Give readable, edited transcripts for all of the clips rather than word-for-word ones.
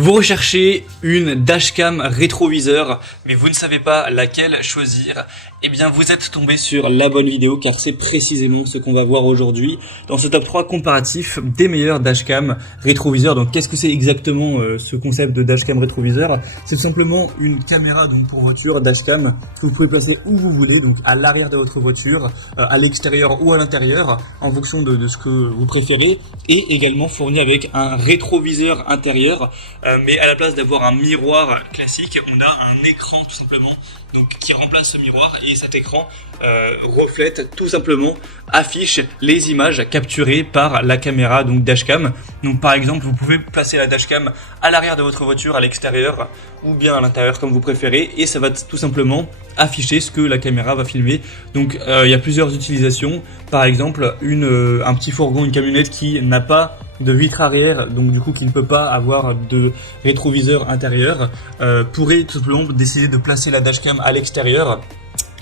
Vous recherchez une dashcam rétroviseur, mais vous ne savez pas laquelle choisir. Eh bien, vous êtes tombé sur la bonne vidéo, car c'est précisément ce qu'on va voir aujourd'hui dans ce top 3 comparatif des meilleurs dashcam rétroviseurs. Donc, qu'est-ce que c'est exactement ce concept de dashcam rétroviseur? C'est tout simplement une caméra donc pour voiture dashcam que vous pouvez placer où vous voulez, donc à l'arrière de votre voiture, à l'extérieur ou à l'intérieur, en fonction de ce que vous préférez, et également fournie avec un rétroviseur intérieur. Mais à la place d'avoir un miroir classique, on a un écran tout simplement donc qui remplace ce miroir, et cet écran reflète tout simplement, affiche les images capturées par la caméra donc dashcam. Donc par exemple, vous pouvez placer la dashcam à l'arrière de votre voiture, à l'extérieur ou bien à l'intérieur comme vous préférez, et ça va tout simplement afficher ce que la caméra va filmer. Donc il y a plusieurs utilisations. Par exemple, un petit fourgon, une camionnette qui n'a pas de vitre arrière, donc du coup qui ne peut pas avoir de rétroviseur intérieur, pourrait tout simplement décider de placer la dashcam à l'extérieur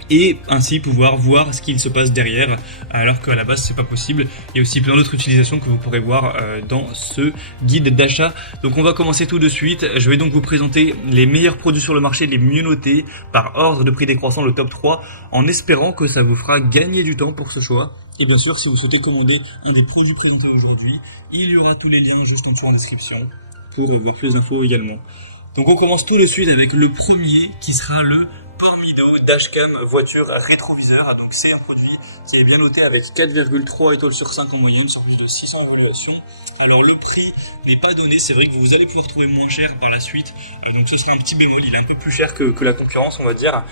et ainsi pouvoir voir ce qu'il se passe derrière, alors qu'à la base c'est pas possible. Il y a aussi plein d'autres utilisations que vous pourrez voir dans ce guide d'achat. Donc on va commencer tout de suite. Je vais donc vous présenter les meilleurs produits sur le marché, les mieux notés par ordre de prix décroissant, le top 3, en espérant que ça vous fera gagner du temps pour ce choix. Et bien sûr, si vous souhaitez commander un des produits présentés aujourd'hui, il y aura tous les liens juste en dessous en description pour voir plus d'infos également. Donc on commence tout de suite avec le premier qui sera le Pormido Dashcam voiture rétroviseur. Donc c'est un produit qui est bien noté avec 4,3 étoiles sur 5 en moyenne sur plus de 600 évaluations. Alors le prix n'est pas donné, c'est vrai que vous allez pouvoir trouver moins cher par la suite, et donc ce sera un petit bémol, il est un peu plus cher que la concurrence on va dire,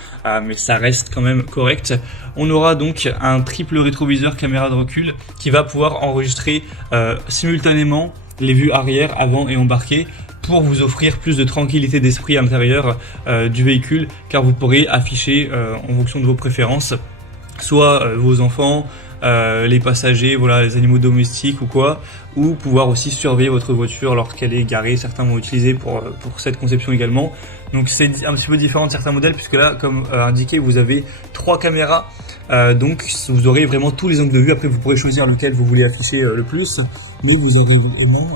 mais ça reste quand même correct. On aura donc un triple rétroviseur caméra de recul qui va pouvoir enregistrer simultanément les vues arrière, avant et embarquées, pour vous offrir plus de tranquillité d'esprit à l'intérieur du véhicule, car vous pourrez afficher en fonction de vos préférences, soit vos enfants, les passagers, voilà, les animaux domestiques ou quoi, ou pouvoir aussi surveiller votre voiture lorsqu'elle est garée. Certains vont utiliser pour cette conception également. Donc c'est un petit peu différent de certains modèles, puisque là, comme indiqué, vous avez 3 caméras, donc vous aurez vraiment tous les angles de vue. Après, vous pourrez choisir lequel vous voulez afficher le plus, mais vous aurez vraiment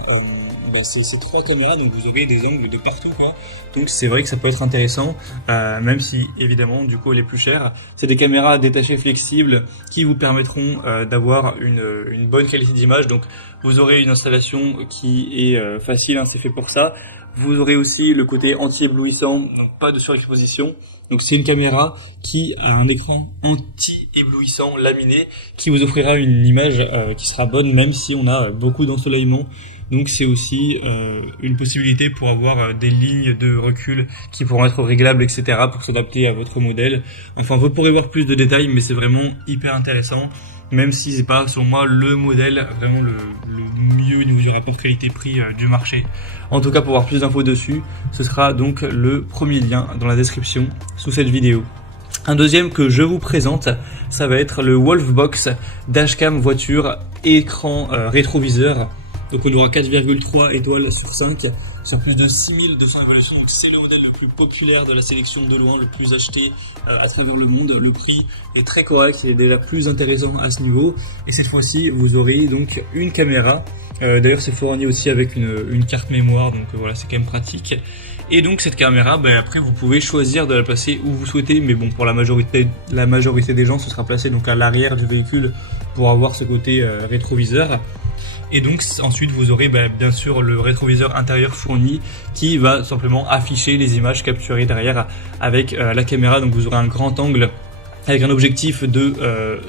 ces 3 caméras, donc vous aurez des angles de partout, quoi. Donc c'est vrai que ça peut être intéressant, même si évidemment du coup elle est plus chère. C'est des caméras détachées flexibles qui vous permettront d'avoir une bonne qualité d'image. Donc vous aurez une installation qui est facile, hein, c'est fait pour ça. Vous aurez aussi le côté anti-éblouissant, donc pas de surexposition. Donc c'est une caméra qui a un écran anti-éblouissant laminé qui vous offrira une image qui sera bonne même si on a beaucoup d'ensoleillement. Donc c'est aussi une possibilité pour avoir des lignes de recul qui pourront être réglables, etc. pour s'adapter à votre modèle. Enfin, vous pourrez voir plus de détails, mais c'est vraiment hyper intéressant, même si c'est pas, selon moi, le modèle vraiment le mieux au niveau du rapport qualité-prix du marché. En tout cas, pour voir plus d'infos dessus, ce sera donc le premier lien dans la description sous cette vidéo. Un deuxième que je vous présente, ça va être le Wolfbox Dashcam voiture écran rétroviseur. Donc on aura 4,3 étoiles sur 5 sur plus de 6200 évaluations. Donc c'est le modèle le plus populaire de la sélection de loin, le plus acheté à travers le monde. Le prix est très correct, il est déjà plus intéressant à ce niveau. Et cette fois-ci, vous aurez donc une caméra. D'ailleurs, c'est fourni aussi avec une carte mémoire, donc voilà, c'est quand même pratique. Et donc cette caméra, après vous pouvez choisir de la placer où vous souhaitez, mais bon, pour la majorité des gens, ce sera placé donc à l'arrière du véhicule pour avoir ce côté rétroviseur. Et donc ensuite vous aurez bien sûr le rétroviseur intérieur fourni qui va simplement afficher les images capturées derrière avec la caméra. Donc vous aurez un grand angle avec un objectif de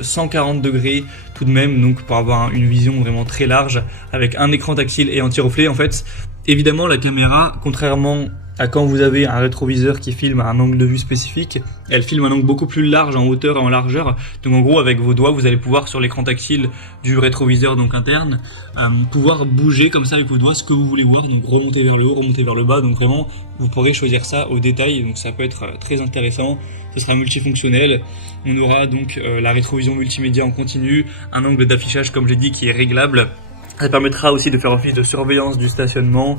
140 degrés tout de même, donc pour avoir une vision vraiment très large avec un écran tactile et anti-reflet. En fait, évidemment la caméra, contrairement à quand vous avez un rétroviseur qui filme à un angle de vue spécifique, elle filme un angle beaucoup plus large en hauteur et en largeur. Donc en gros, avec vos doigts, vous allez pouvoir sur l'écran tactile du rétroviseur donc interne, pouvoir bouger comme ça avec vos doigts ce que vous voulez voir, donc remonter vers le haut, remonter vers le bas. Donc vraiment, vous pourrez choisir ça au détail, donc ça peut être très intéressant. Ce sera multifonctionnel. On aura donc la rétrovision multimédia en continu, un angle d'affichage comme j'ai dit qui est réglable. Ça permettra aussi de faire office de surveillance du stationnement.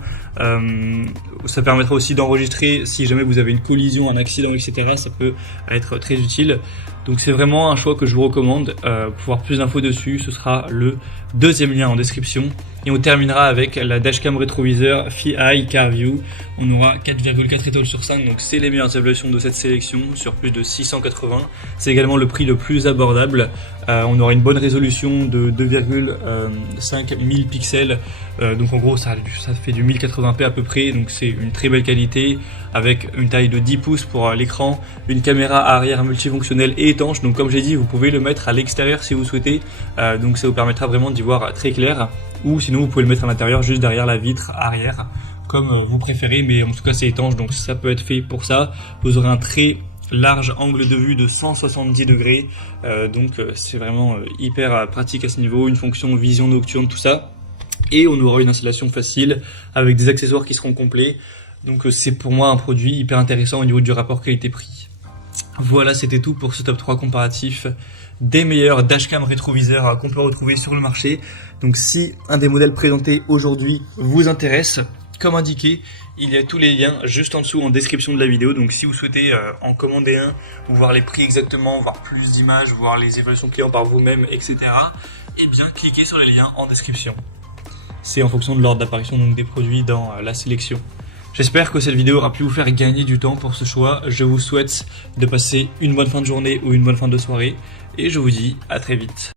Ça permettra aussi d'enregistrer si jamais vous avez une collision, un accident, etc. Ça peut être très utile. Donc c'est vraiment un choix que je vous recommande. Pour voir plus d'infos dessus, ce sera le deuxième lien en description. Et on terminera avec la dashcam rétroviseur FI CarView. On aura 4,4 étoiles sur 5, donc c'est les meilleures évaluations de cette sélection sur plus de 680. C'est également le prix le plus abordable. On aura une bonne résolution de 2,5 1000 pixels. Donc en gros ça fait du 1080p à peu près, donc c'est une très belle qualité avec une taille de 10 pouces pour l'écran, une caméra arrière multifonctionnelle et étanche. Donc comme j'ai dit, vous pouvez le mettre à l'extérieur si vous souhaitez, donc ça vous permettra vraiment d'y voir très clair. Ou sinon vous pouvez le mettre à l'intérieur juste derrière la vitre arrière comme vous préférez, mais en tout cas c'est étanche donc ça peut être fait pour ça. Vous aurez un très large angle de vue de 170 degrés, donc c'est vraiment hyper pratique à ce niveau, une fonction vision nocturne, tout ça. Et on aura une installation facile avec des accessoires qui seront complets, donc c'est pour moi un produit hyper intéressant au niveau du rapport qualité-prix. Voilà, c'était tout pour ce top 3 comparatif des meilleurs dashcam rétroviseurs qu'on peut retrouver sur le marché. Donc si un des modèles présentés aujourd'hui vous intéresse, comme indiqué, il y a tous les liens juste en dessous en description de la vidéo. Donc si vous souhaitez en commander un, ou voir les prix exactement, voir plus d'images, voir les évaluations clients par vous-même, etc. Eh bien cliquez sur les liens en description. C'est en fonction de l'ordre d'apparition donc des produits dans la sélection. J'espère que cette vidéo aura pu vous faire gagner du temps pour ce choix. Je vous souhaite de passer une bonne fin de journée ou une bonne fin de soirée. Et je vous dis à très vite.